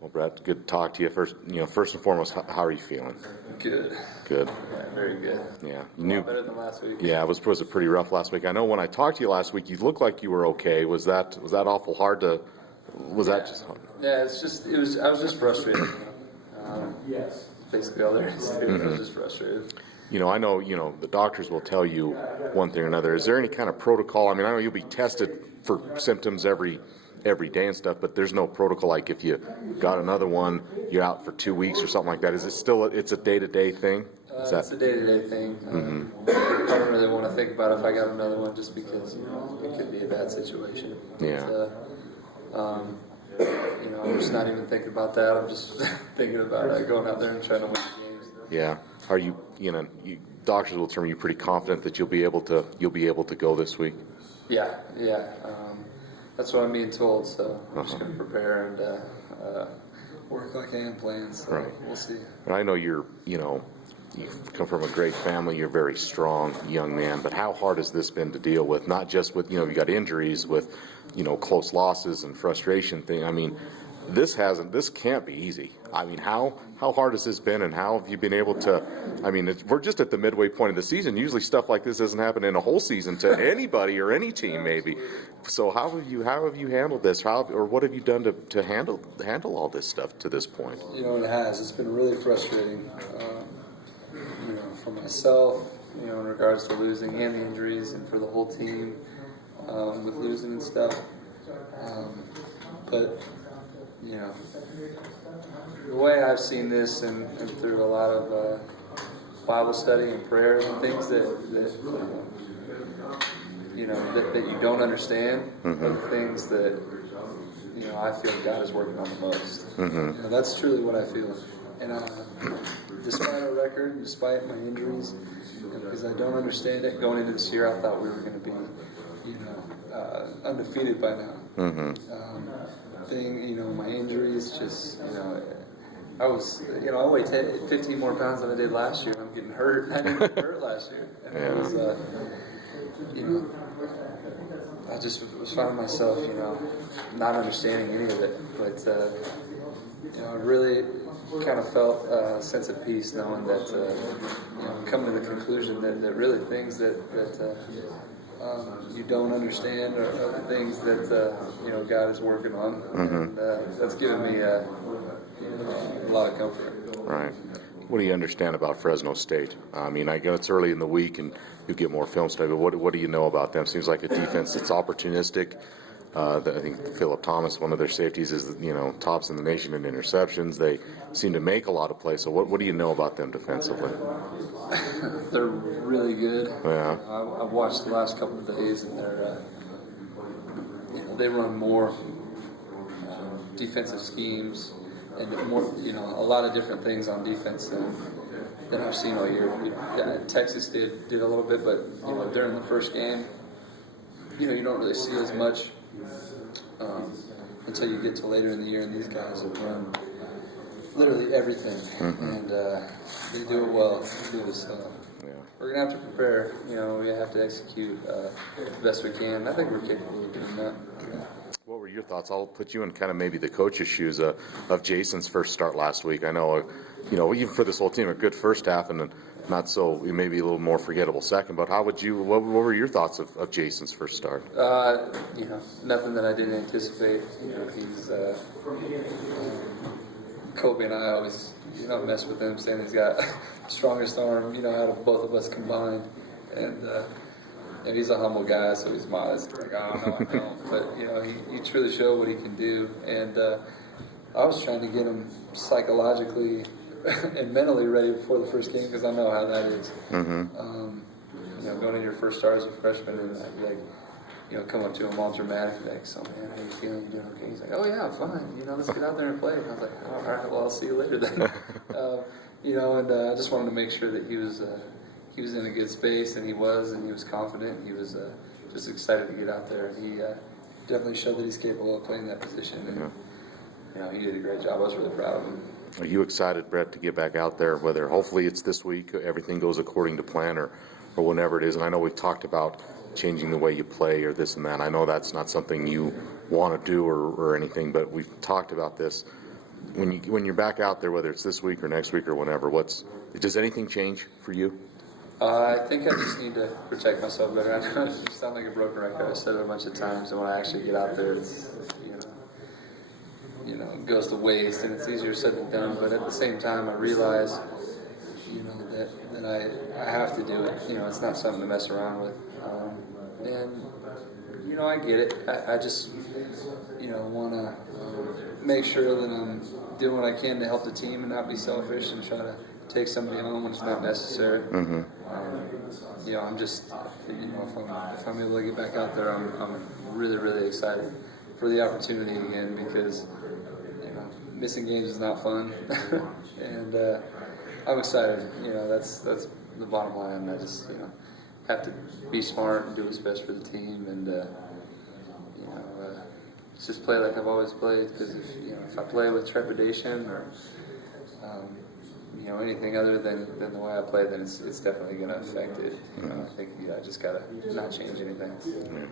Well, Brett, good to talk to you. First and foremost, how are you feeling? Good. Good. Yeah, very good. Yeah. A lot better than last week. Yeah, it was pretty rough last week. I know when I talked to you last week, you looked like you were okay. Was that awful hard to? Was that just hard? Yeah, I was just frustrated. Yes. Basically all there is to it. I was just frustrated. I know, the doctors will tell you one thing or another. Is there any kind of protocol? I mean, I know you'll be tested for symptoms every day and stuff, but there's no protocol like if you got another one, you're out for 2 weeks or something like that. Is it still it's a day-to-day thing? It's a day-to-day thing. I don't really want to think about if I got another one just because, it could be a bad situation. Yeah. I'm just not even thinking about that. I'm just thinking about going out there and trying to win the games. Yeah. Are you, doctors will determine you pretty confident that you'll be able to go this week? Yeah. That's what I'm being told, so I'm just going to prepare and work like I am planned, so right. We'll see. I know you come from a great family, you're a very strong young man, but how hard has this been to deal with? Not just with, you got injuries, with, close losses and frustration thing. I mean, this can't be easy. I mean, how hard has this been, and how have you been able to, we're just at the midway point of the season. Usually stuff like this doesn't happen in a whole season to anybody or any team maybe. So how have you handled this? What have you done to handle all this stuff to this point? It has. It's been really frustrating, for myself, in regards to losing and the injuries, and for the whole team with losing and stuff. But the way I've seen this, and through a lot of Bible study and prayers and things that you don't understand, are the things that I feel God is working on the most. That's truly what I feel. And despite our record, despite my injuries, because I don't understand it, going into this year, I thought we were going to be, undefeated by now. My injuries, just, I was, I weighed 15 more pounds than I did last year. I'm getting hurt. I didn't get hurt last year. And it was, I just was finding myself, not understanding any of it. But, I really kind of felt a sense of peace knowing that, coming to the conclusion that really things that you don't understand are the things that, God is working on. And that's given me a lot of comfort. Right. What do you understand about Fresno State? I know it's early in the week and you get more film study, but what do you know about them? Seems like a defense that's opportunistic. I think Phillip Thomas, one of their safeties, is tops in the nation in interceptions. They seem to make a lot of plays. So what do you know about them defensively? They're really good. Yeah. I've watched the last couple of days, and they run more defensive schemes and more, a lot of different things on defense than I've seen all year. Texas did a little bit, but during the first game, you don't really see as much until you get to later in the year, and these guys have run literally everything, and they do it well too. So we're gonna have to prepare. We have to execute the best we can. I think we're capable of doing that. What were your thoughts? I'll put you in kind of maybe the coach's shoes of Jason's first start last week. I know, even for this whole team, a good first half and not so, maybe a little more forgettable second. But what were your thoughts of Jason's first start? Nothing that I didn't anticipate. He's Kobe and I always, mess with him, saying he's got the strongest arm, out of both of us combined, and he's a humble guy, so he's modest. Like, I don't. But he truly showed what he can do, and I was trying to get him psychologically and mentally ready before the first game, because I know how that is. Going into your first start as a freshman, and I'd be like, come up to him all dramatic, like, "So man, how you feeling? You doing okay?" He's like, "Oh yeah, I'm fine. Let's get out there and play." And I was like, "All right, well, I'll see you later then." And I just wanted to make sure that he was in a good space, and he was confident. And he was just excited to get out there, and he definitely showed that he's capable of playing that position. And he did a great job. I was really proud of him. Are you excited, Brett, to get back out there? Whether hopefully it's this week, everything goes according to plan, or whenever it is. And I know we've talked about changing the way you play or this and that. I know that's not something you want to do or anything, but we've talked about this. when you're back out there, whether it's this week or next week or whenever, does anything change for you? I think I just need to protect myself better. I know I sound like a broken record. I've said it a bunch of times, and when I actually get out there, it's it goes to waste, and it's easier said than done. But at the same time, I realize, that I have to do it. It's not something to mess around with. And I get it. I just want to make sure that I'm doing what I can to help the team and not be selfish and try to take somebody home when it's not necessary. Mm-hmm. I'm just, if I'm able to get back out there, I'm really, really excited for the opportunity again, because missing games is not fun, and I'm excited. That's the bottom line. I just have to be smart and do what's best for the team, and just play like I've always played. Because if I play with trepidation or anything other than the way I play, then it's definitely going to affect it. I think I just gotta not change anything. Yeah.